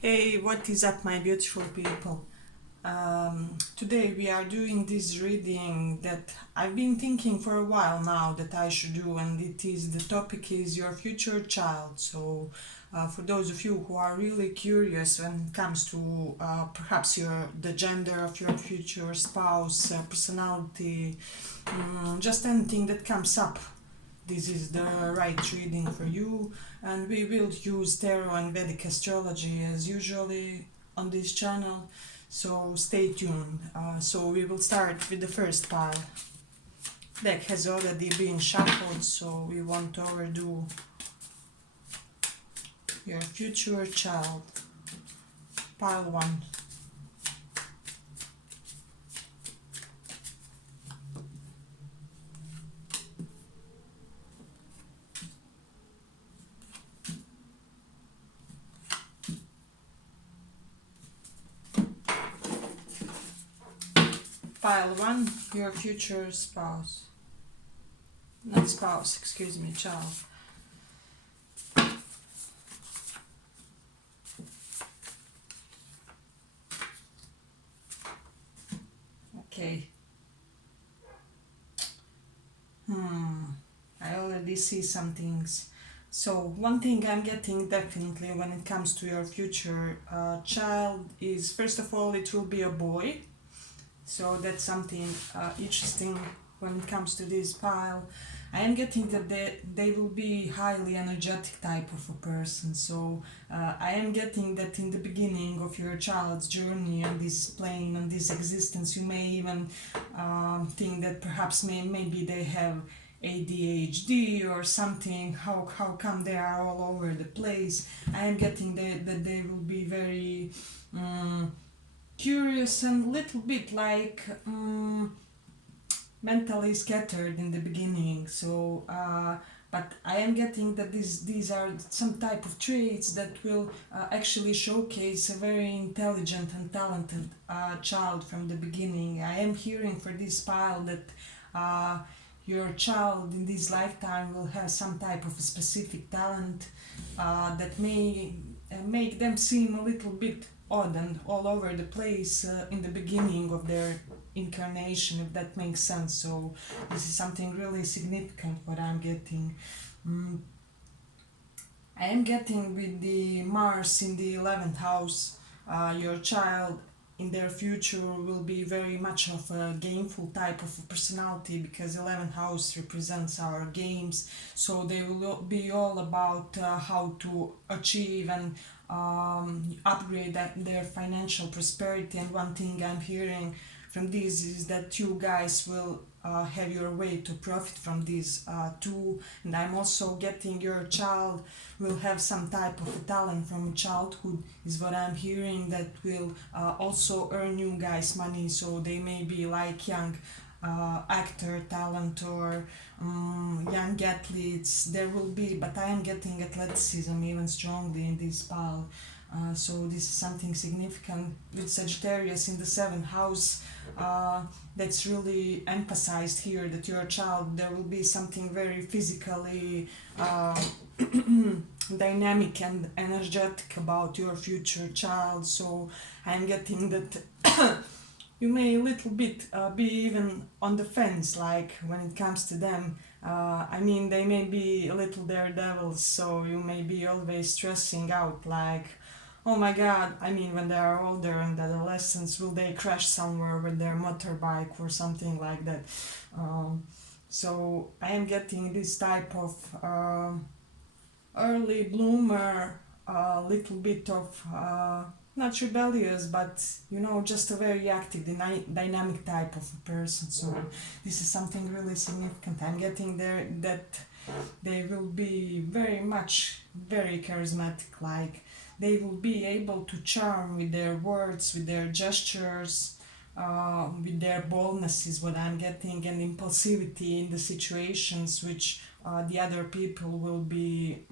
Hey, what is up, my beautiful people? Today we are doing this reading that I've been thinking for a while now that I should do, and the topic is your future child. So, for those of you who are really curious when it comes to perhaps the gender of your future spouse, personality, just anything that comes up, this is the right reading for you. And we will use tarot and Vedic astrology as usually on this channel, so stay tuned. So we will start with the first pile. Deck has already been shuffled, so we won't overdo. Your future child, pile 1. Pile 1, your future spouse. Not spouse, excuse me, child. Okay. I already see some things. So one thing I'm getting definitely when it comes to your future child is, first of all, it will be a boy. So that's something interesting when it comes to this pile. I am getting that they will be highly energetic type of a person. So I am getting that in the beginning of your child's journey on this plane, on this existence, you may even think that perhaps maybe they have ADHD or something. How come they are all over the place? I am getting that they will be very curious and little bit like mentally scattered in the beginning. So but I am getting that these are some type of traits that will actually showcase a very intelligent and talented child from the beginning. I am hearing for this pile that your child in this lifetime will have some type of a specific talent that may make them seem a little bit odd and all over the place in the beginning of their incarnation, if that makes sense. So this is something really significant what I'm getting. I am getting with the Mars in the 11th house, your child in their future will be very much of a gameful type of personality, because 11th house represents our games. So they will be all about how to achieve and upgrade their financial prosperity. And one thing I'm hearing from this is that you guys will have your way to profit from these too. And I'm also getting your child will have some type of a talent from childhood, is what I'm hearing, that will also earn you guys money. So they may be like young actor talent or young athletes. There will be, but I am getting athleticism even strongly in this pile. So this is something significant with Sagittarius in the 7th house. That's really emphasized here, that your child, there will be something very physically dynamic and energetic about your future child. So I'm getting that you may a little bit be even on the fence, like when it comes to them. I mean, they may be a little daredevils, so you may be always stressing out, like, oh my god, I mean, when they are older and adolescents, will they crash somewhere with their motorbike or something like that? So I am getting this type of early bloomer, a little bit of not rebellious, but just a very active, dynamic type of a person. So this is something really significant. I'm getting there that they will be very much very charismatic, like they will be able to charm with their words, with their gestures, with their boldness, is what I'm getting, and impulsivity in the situations which the other people will be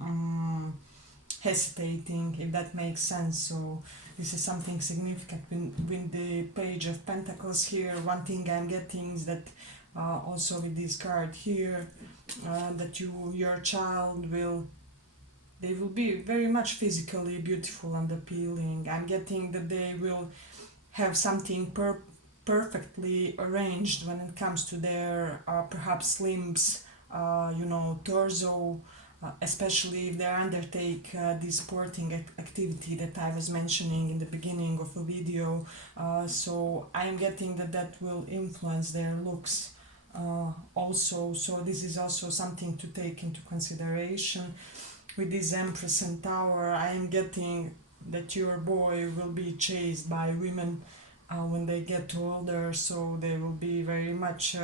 hesitating, if that makes sense. So this is something significant with the Page of Pentacles here. One thing I'm getting is that also with this card here, that your child will they will be very much physically beautiful and appealing. I'm getting that they will have something perfectly arranged when it comes to their perhaps limbs, torso, especially if they undertake this sporting activity that I was mentioning in the beginning of a video. So I'm getting that that will influence their looks also. So this is also something to take into consideration. With this Empress and Tower, I am getting that your boy will be chased by women when they get older, so they will be very much.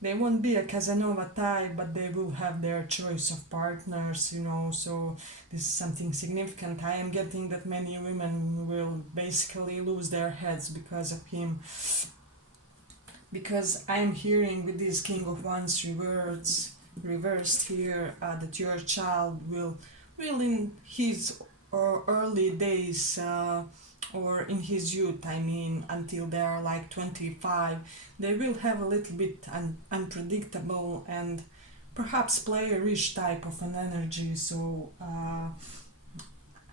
They won't be a Casanova type, but they will have their choice of partners, so this is something significant. I am getting that many women will basically lose their heads because of him. Because I am hearing with this King of Wands reversed here that your child will in his early days or in his youth, I mean, until they are like 25, they will have a little bit unpredictable and perhaps playerish type of an energy. So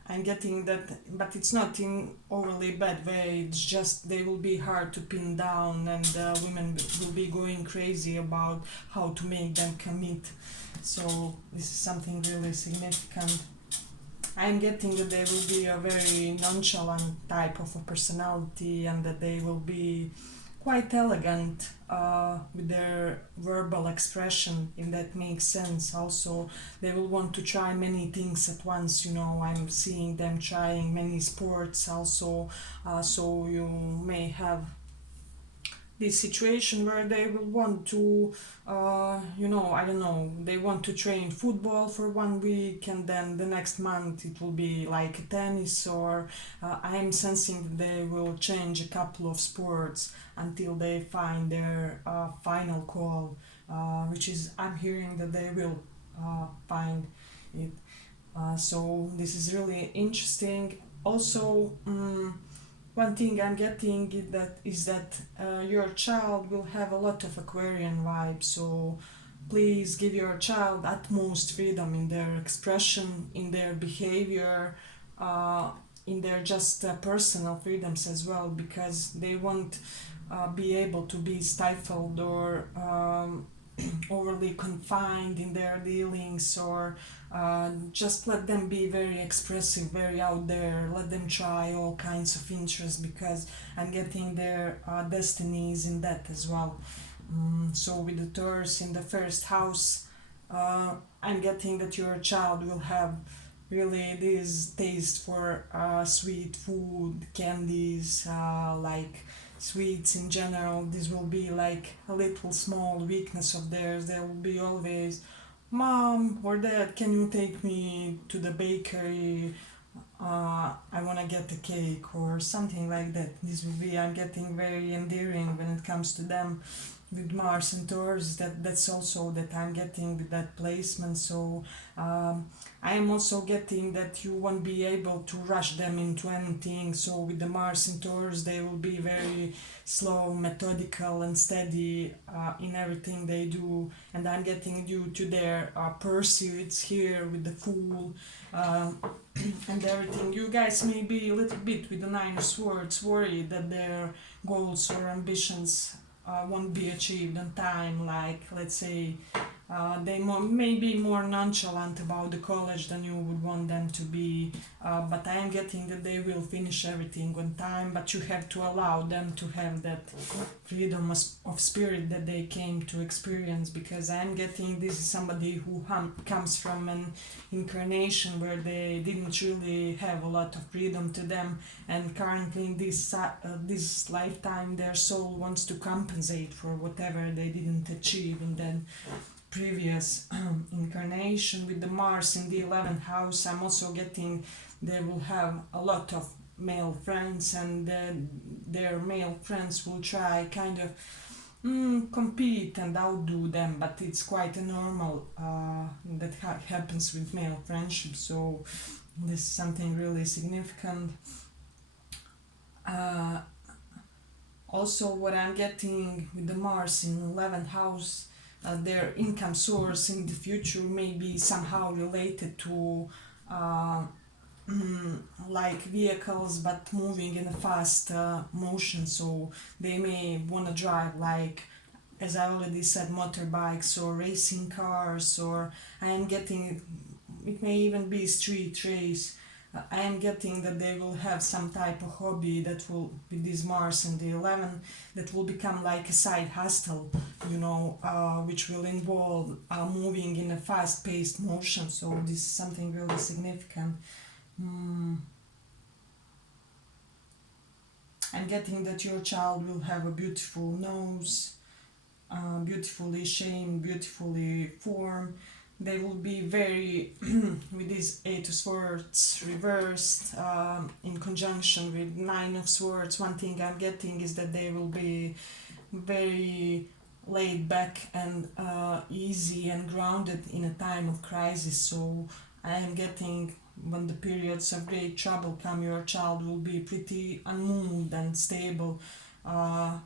I'm getting that, but it's not in overly bad way. It's just they will be hard to pin down, and women will be going crazy about how to make them commit. So this is something really significant. I'm getting that they will be a very nonchalant type of a personality, and that they will be quite elegant with their verbal expression, if that makes sense. Also, they will want to try many things at once. I'm seeing them trying many sports also. So you may have this situation where they will want to, I don't know, they want to train football for 1 week, and then the next month it will be like tennis, or I'm sensing that they will change a couple of sports until they find their final call, which is, I'm hearing that they will find it. So this is really interesting. Also, one thing I'm getting is that your child will have a lot of Aquarian vibes. So please give your child utmost freedom in their expression, in their behavior, uh, in their just personal freedoms as well, because they won't be able to be stifled or overly confined in their dealings, or just let them be very expressive, very out there, let them try all kinds of interests, because I'm getting their destinies in that as well. So with the Taurus in the first house, I'm getting that your child will have really this taste for sweet food, candies, like sweets in general. This will be like a little small weakness of theirs. They will be always, Mom or Dad, can you take me to the bakery? I want to get a cake or something like that. This will be, I'm getting very endearing when it comes to them. With Mars and Taurus, that's also that I'm getting with that placement. So I am also getting that you won't be able to rush them into anything. So with the Mars and Taurus, they will be very slow, methodical, and steady in everything they do. And I'm getting due to their pursuits here with the Fool and everything. You guys may be a little bit with the Nine of Swords worried that their goals or ambitions won't be achieved on time. Like, let's say, they may be more nonchalant about the college than you would want them to be, but I am getting that they will finish everything on time, but you have to allow them to have that freedom of spirit that they came to experience, because I am getting this is somebody who comes from an incarnation where they didn't really have a lot of freedom to them, and currently in this lifetime their soul wants to compensate for whatever they didn't achieve in that previous incarnation. With the Mars in the 11th house, I'm also getting they will have a lot of male friends, and their male friends will try kind of compete and outdo them, but it's quite a normal that happens with male friendship. So this is something really significant. Also, what I'm getting with the Mars in 11th house, their income source in the future may be somehow related to uh, like vehicles but moving in a fast motion, so they may want to drive, like as I already said, motorbikes or racing cars, or I am getting, it may even be street race. I am getting that they will have some type of hobby that will, with this Mars and the 11, that will become like a side hustle, which will involve moving in a fast paced motion. So this is something really significant. Mm. I'm getting that your child will have a beautiful nose, beautifully shaped, beautifully formed. They will be very, with this Eight of Swords reversed, in conjunction with Nine of Swords. One thing I'm getting is that they will be very laid back and easy and grounded in a time of crisis. So I am getting, when the periods of great trouble come, your child will be pretty unmoved and stable. Uh,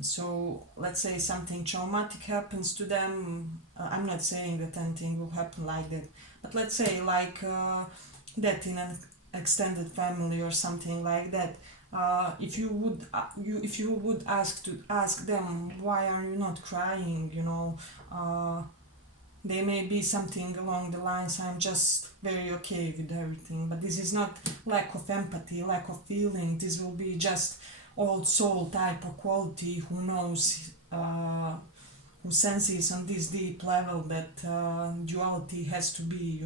so let's say something traumatic happens to them. I'm not saying that anything will happen like that, but let's say like death in an extended family or something like that. If you would ask them, why are you not crying, they may be something along the lines, I'm just very okay with everything. But this is not lack of empathy, lack of feeling. This will be just old soul type of quality, who knows, who senses on this deep level that duality has to be,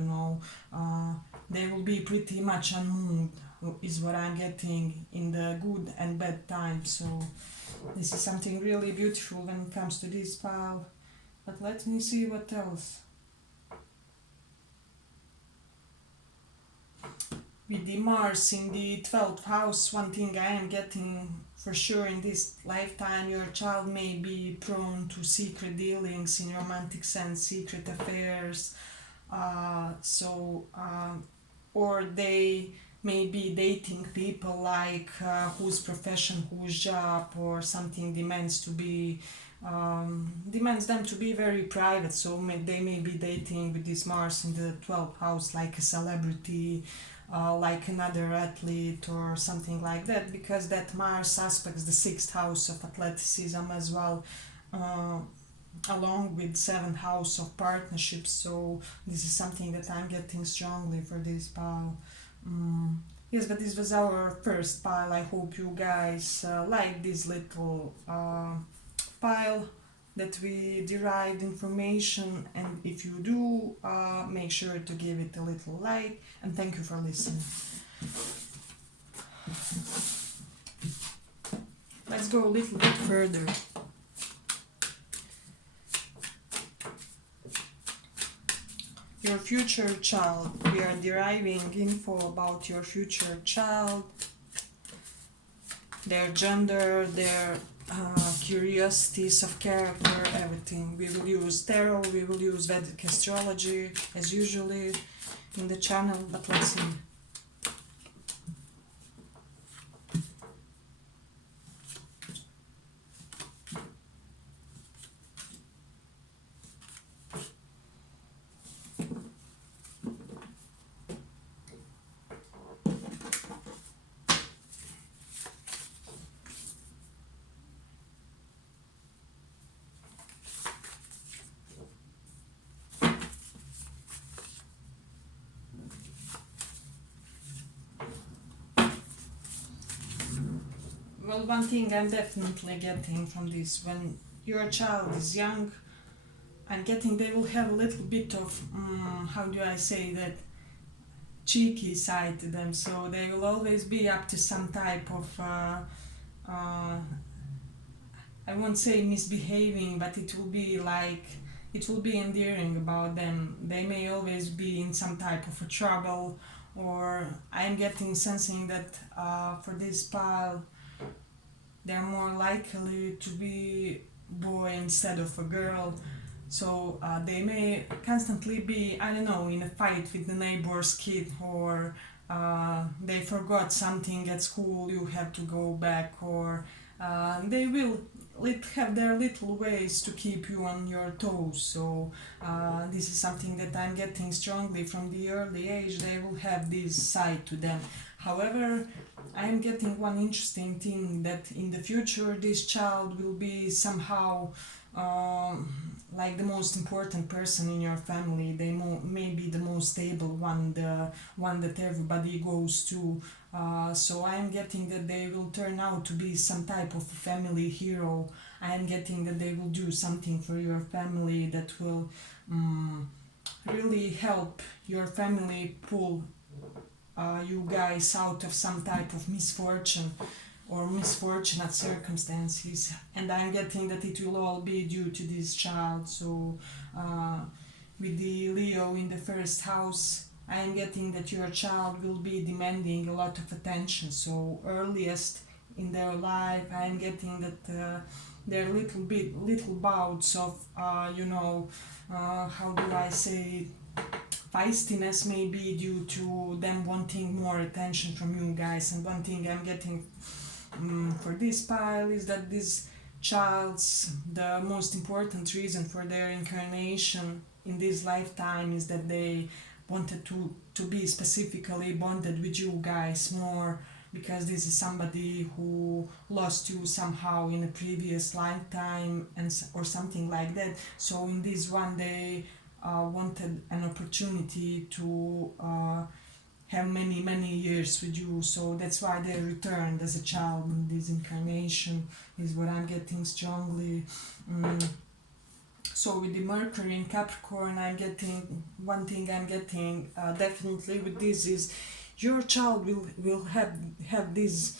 they will be pretty much unmoved, is what I'm getting in the good and bad times. So this is something really beautiful when it comes to this pile. But let me see what else. With the Mars in the 12th house, one thing I am getting for sure in this lifetime, your child may be prone to secret dealings in romantic sense, secret affairs. Or they may be dating people like whose profession, whose job, or something demands them to be very private. So they may be dating with this Mars in the 12th house, like a celebrity, like another athlete or something like that, because that Mars aspects the 6th house of athleticism as well, uh, along with 7th house of partnerships. So this is something that I'm getting strongly for this pile. Yes, but this was our first pile. I hope you guys like this little pile that we derived information, and if you do, make sure to give it a little like, and thank you for listening. Let's go a little bit further. Your future child. We are deriving info about your future child, their gender, their curiosities of character, everything. We will use tarot, we will use Vedic astrology as usually in the channel, but let's see. Well, one thing I'm definitely getting from this, when your child is young, I'm getting they will have a little bit of, how do I say that, cheeky side to them. So they will always be up to some type of, I won't say misbehaving, but it will be like, it will be endearing about them. They may always be in some type of a trouble, or I'm getting sensing that for this pile, they're more likely to be boy instead of a girl. So they may constantly be, I don't know, in a fight with the neighbor's kid, or they forgot something at school, you have to go back, or they will have their little ways to keep you on your toes. So this is something that I'm getting strongly from the early age. They will have this side to them. However, I'm getting one interesting thing, that in the future this child will be somehow like the most important person in your family. They may be the most stable one, the one that everybody goes to. So I'm getting that they will turn out to be some type of family hero. I'm getting that they will do something for your family that will really help your family pull you guys out of some type of misfortune or misfortunate circumstances. And I'm getting that it will all be due to this child. So with the Leo in the first house, I am getting that your child will be demanding a lot of attention. So earliest in their life, I am getting that their little bouts of how do I say it? Feistiness may be due to them wanting more attention from you guys. And one thing I'm getting for this pile is that this child's the most important reason for their incarnation in this lifetime is that they wanted to be specifically bonded with you guys more, because this is somebody who lost you somehow in a previous lifetime or something like that. So in this one they wanted an opportunity to have many years with you. So that's why they returned as a child in this incarnation, is what I'm getting strongly. So with the Mercury in Capricorn, I'm getting one thing. I'm getting definitely with this is your child will have this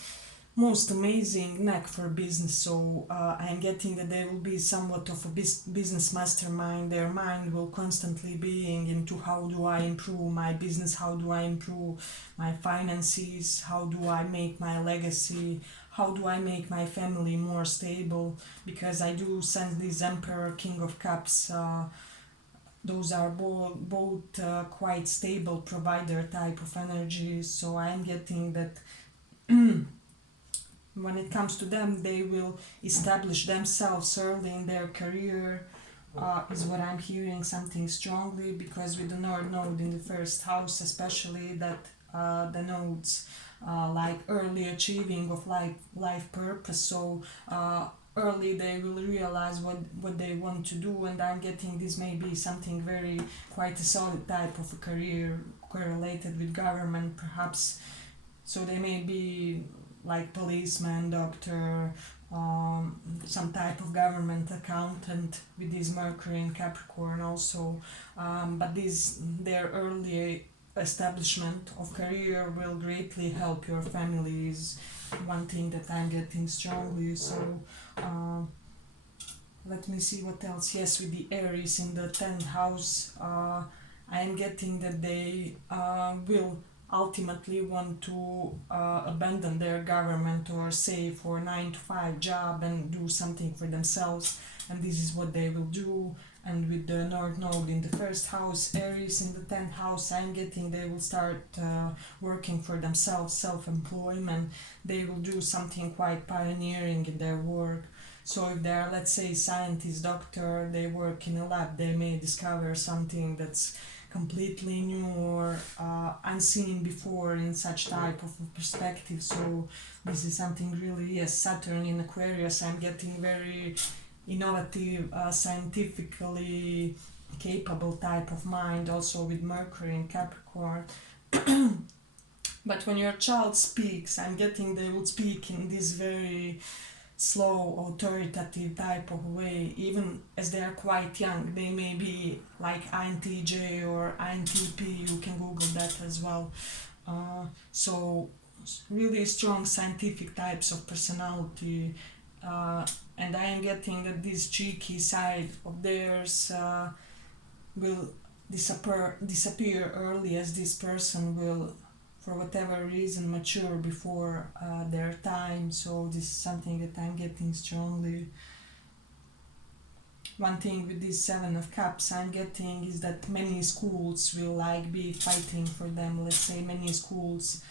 most amazing knack for business. So I'm getting that they will be somewhat of a business mastermind. Their mind will constantly being into how do I improve my business, how do I improve my finances, how do I make my legacy, how do I make my family more stable, because I do sense this Emperor, King of Cups. Those are both quite stable provider type of energies. So I'm getting that when it comes to them, they will establish themselves early in their career, is what I'm hearing something strongly, because with the North Node in the first house, especially that the nodes like early achieving of life purpose. So early they will realize what they want to do, and I'm getting this may be something very quite a solid type of a career correlated with government perhaps. So they may be like policeman, doctor, some type of government accountant with this Mercury in Capricorn also. But their early establishment of career will greatly help your family is one thing that I'm getting strongly. So let me see what else. Yes, with the Aries in the 10th house, I am getting that they will ultimately want to abandon their government or say for 9 to 5 job and do something for themselves, and this is what they will do. And with the North Node in the first house, Aries in the 10th house, I'm getting they will start working for themselves, self-employment. They will do something quite pioneering in their work. So if they are, let's say, scientist, doctor, they work in a lab, they may discover something that's completely new or unseen before in such type of perspective. So this is something really, yes, Saturn in Aquarius, I'm getting very innovative, scientifically capable type of mind, also with Mercury in Capricorn. But when your child speaks, I'm getting they will speak in this very slow, authoritative type of way, even as they are quite young. They may be like INTJ or INTP, you can Google that as well. So really strong scientific types of personality, and I am getting that this cheeky side of theirs will disappear early, as this person will for whatever reason mature before their time. So this is something that I'm getting strongly. One thing with this 7 of Cups I'm getting is that many schools will like be fighting for them. Let's say many schools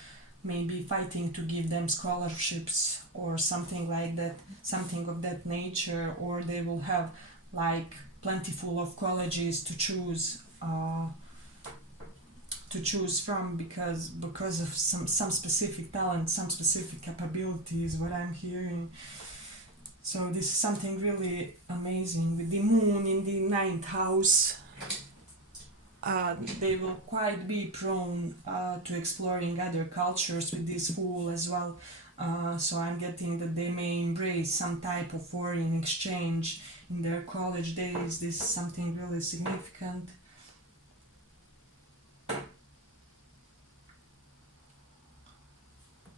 maybe fighting to give them scholarships or something like that, something of that nature, or they will have like plentiful of colleges to choose from because of some specific talent, some specific capabilities, what I'm hearing. So this is something really amazing. With the moon in the ninth house, they will quite be prone to exploring other cultures with this fool as well. So I'm getting that they may embrace some type of foreign exchange in their college days. This is something really significant.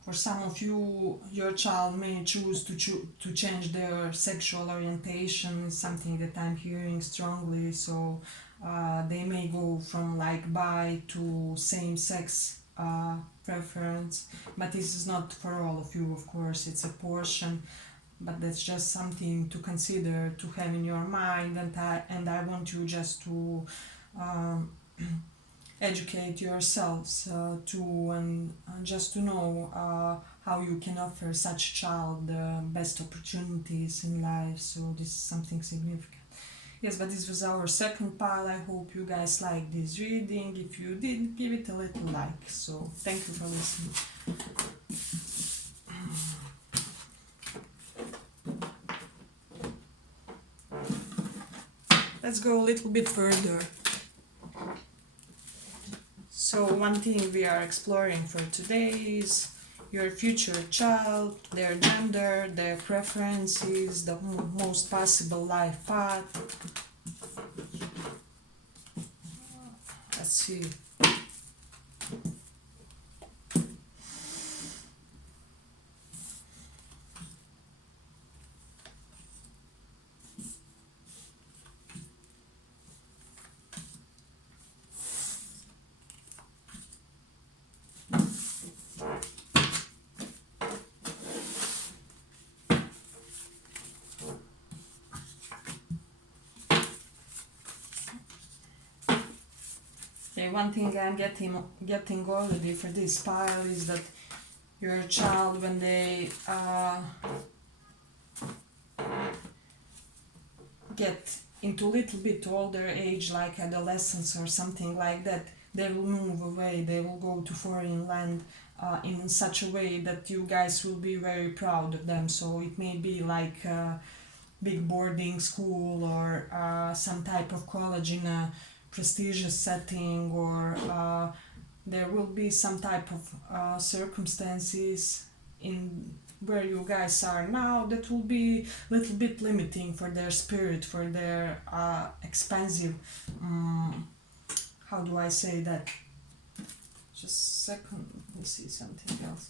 For some of you, your child may choose to change their sexual orientation, is something that I'm hearing strongly. So they may go from like bi to same-sex preference, but this is not for all of you, of course. It's a portion, but that's just something to consider, to have in your mind. And I want you just to educate yourselves and just to know how you can offer such a child the best opportunities in life. So this is something significant. Yes, but this was our second pile. I hope you guys liked this reading. If you did, give it a little like. So thank you for listening. Let's go a little bit further. So one thing we are exploring for today is your future child, their gender, their preferences, the most possible life path. Let's see. Okay, one thing I'm getting already for this pile is that your child, when they get into a little bit older age, like adolescence or something like that, they will move away, they will go to foreign land in such a way that you guys will be very proud of them. So it may be like a big boarding school or some type of college in a prestigious setting, or there will be some type of circumstances in where you guys are now that will be a little bit limiting for their spirit, for their expansive, how do I say that? Just a second, let me see something else.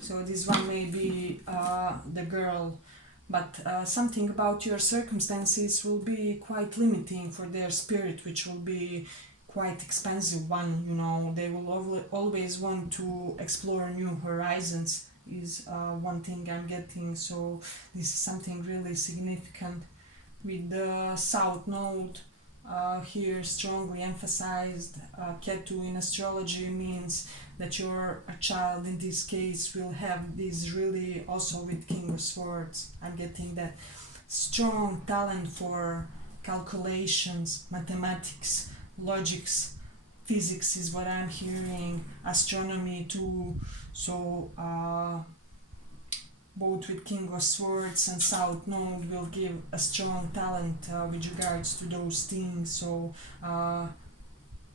So this one may be the girl, but something about your circumstances will be quite limiting for their spirit, which will be quite expensive one. You know, they will always want to explore new horizons, is one thing I'm getting. So this is something really significant. With the South Node here strongly emphasized, Ketu in astrology means that your child in this case will have this really, also with King of Swords, I'm getting that strong talent for calculations, mathematics, logics, physics is what I'm hearing, astronomy too. So both with King of Swords and South Node will give a strong talent with regards to those things. So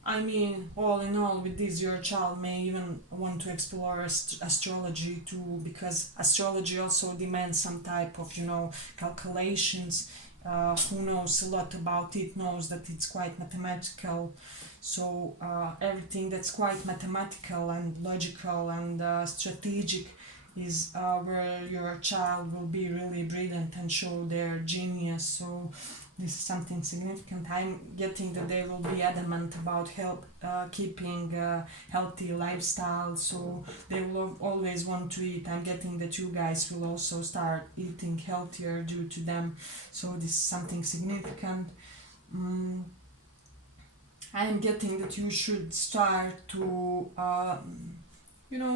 I mean, all in all, with this, your child may even want to explore astrology too, because astrology also demands some type of, you know, calculations. Who knows a lot about it knows that it's quite mathematical. So everything that's quite mathematical and logical and strategic is where your child will be really brilliant and show their genius. So this is something significant. I'm getting that they will be adamant about keeping healthy lifestyle, so they will always want to eat. I'm getting that you guys will also start eating healthier due to them, so this is something significant. I am getting that you should start to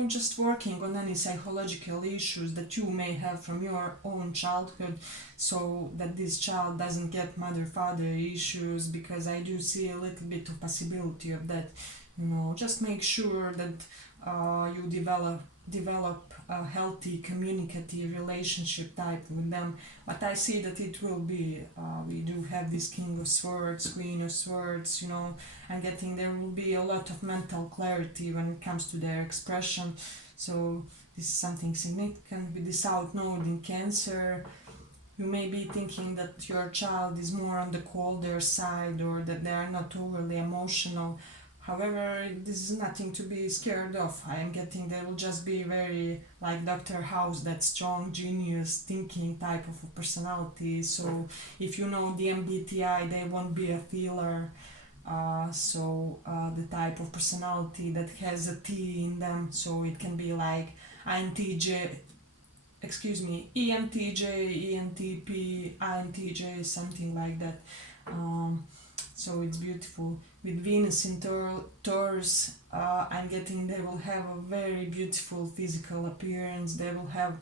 just working on any psychological issues that you may have from your own childhood, so that this child doesn't get mother father issues, because I do see a little bit of possibility of that. Just make sure that you develop a healthy communicative relationship type with them. But I see that it will be, we do have this King of Swords, Queen of Swords, I'm getting there will be a lot of mental clarity when it comes to their expression. So this is something significant with the South Node in Cancer. You may be thinking that your child is more on the colder side, or that they are not overly emotional. However, this is nothing to be scared of. I am getting they will just be very like Dr. House, that strong, genius, thinking type of a personality. So if you know the MBTI, they won't be a feeler. The type of personality that has a T in them, so it can be like INTJ, ENTJ, ENTP, INTJ, something like that. So it's beautiful. With Venus in Taurus, I'm getting they will have a very beautiful physical appearance. They will have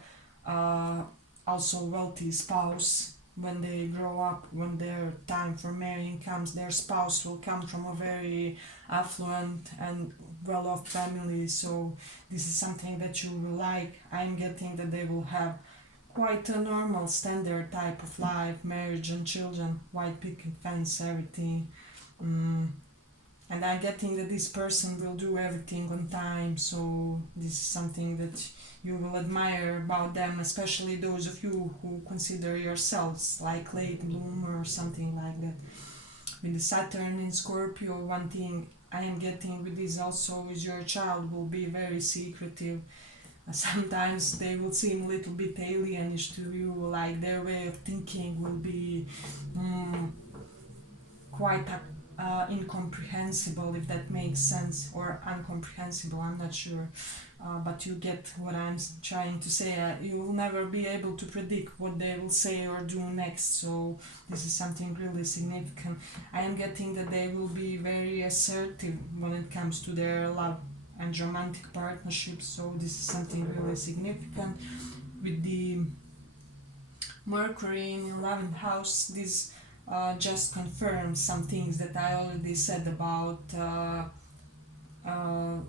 also wealthy spouse when they grow up. When their time for marrying comes, their spouse will come from a very affluent and well-off family. So this is something that you will like. I'm getting that they will have quite a normal standard type of life, marriage and children, white picket fence, everything. Mm. And I'm getting that this person will do everything on time, so this is something that you will admire about them, especially those of you who consider yourselves like late bloomer or something like that. With the Saturn in Scorpio, one thing I am getting with this also is your child will be very secretive. Sometimes they will seem a little bit alienish to you, like their way of thinking will be quite incomprehensible, if that makes sense, or incomprehensible, I'm not sure. But you get what I'm trying to say. You will never be able to predict what they will say or do next, so this is something really significant. I am getting that they will be very assertive when it comes to their love and romantic partnerships, so this is something really significant. With the Mercury in 11th house, this just confirms some things that I already said about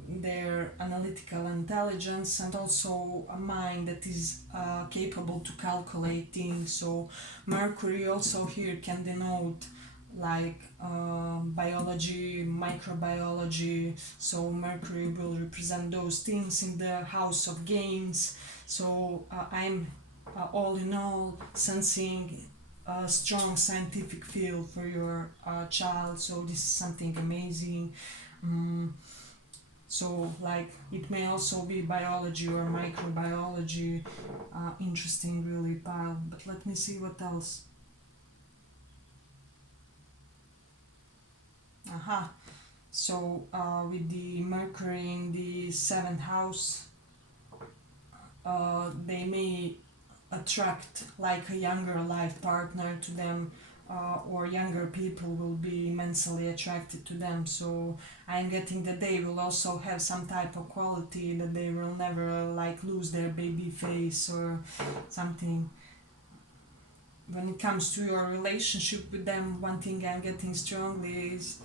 their analytical intelligence, and also a mind that is capable to calculate things. So Mercury also here can denote like biology, microbiology. So Mercury will represent those things in the house of games. So I'm all in all sensing a strong scientific feel for your child. So this is something amazing. So like it may also be biology or microbiology. Interesting really pile. But let me see what else. So with the Mercury in the 7th house, they may attract like a younger life partner to them, or younger people will be immensely attracted to them. So I'm getting that they will also have some type of quality, that they will never like lose their baby face or something. When it comes to your relationship with them, one thing I'm getting strongly is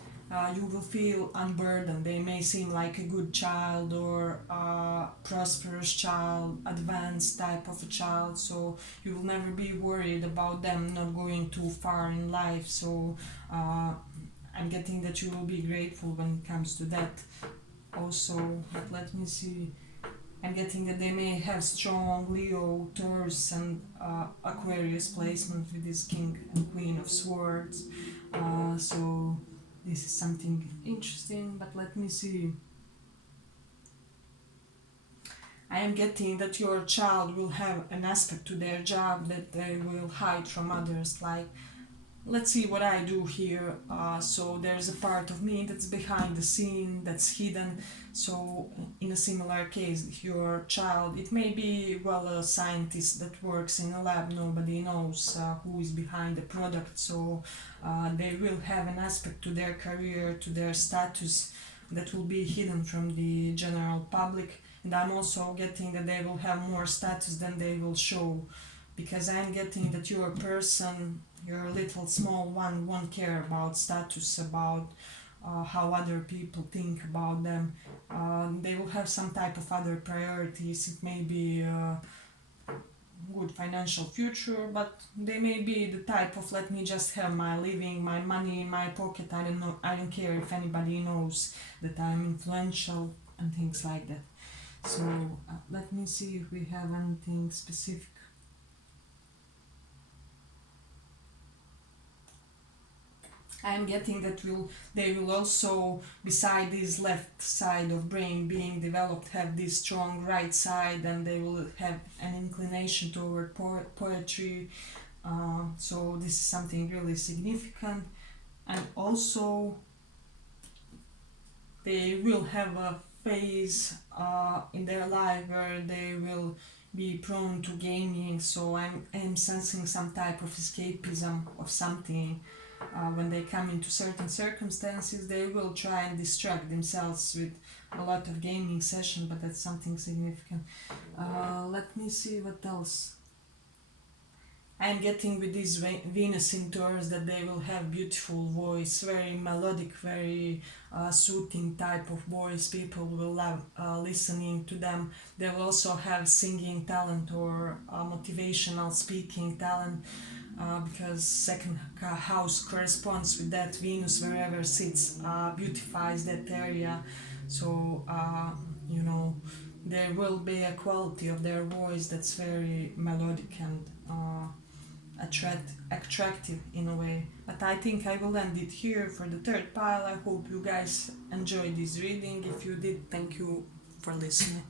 you will feel unburdened. They may seem like a good child or a prosperous child, advanced type of a child, so you will never be worried about them not going too far in life. So I'm getting that you will be grateful when it comes to that also. But let me see. I'm getting that they may have strong Leo, Taurus, and Aquarius placement with this King and Queen of Swords. So this is something interesting, but let me see. I am getting that your child will have an aspect to their job that they will hide from others. Like, let's see what I do here. So there's a part of me that's behind the scene, that's hidden. So in a similar case, your child, it may be, well, a scientist that works in a lab, nobody knows who is behind the product. So they will have an aspect to their career, to their status, that will be hidden from the general public. and I'm also getting that they will have more status than they will show, because I'm getting that you're a person, you're a little small one, won't care about status, about how other people think about them. They will have some type of other priorities. It may be good financial future, but they may be the type of, let me just have my living, my money in my pocket. I don't know. I don't care if anybody knows that I'm influential and things like that. So let me see if we have anything specific. I'm getting that they will also, beside this left side of brain being developed, have this strong right side, and they will have an inclination toward poetry. So this is something really significant, and also they will have a phase in their life where they will be prone to gaming. So I'm sensing some type of escapism of something. When they come into certain circumstances, they will try and distract themselves with a lot of gaming session, but that's something significant. Let me see what else. I'm getting with these Venus in Taurus that they will have beautiful voice, very melodic, very soothing type of voice. People will love listening to them. They will also have singing talent or motivational speaking talent, because second house corresponds with that. Venus, wherever sits, beautifies that area. So you know, there will be a quality of their voice that's very melodic and attractive in a way. But I think I will end it here for the third pile. I hope you guys enjoyed this reading. If you did, thank you for listening.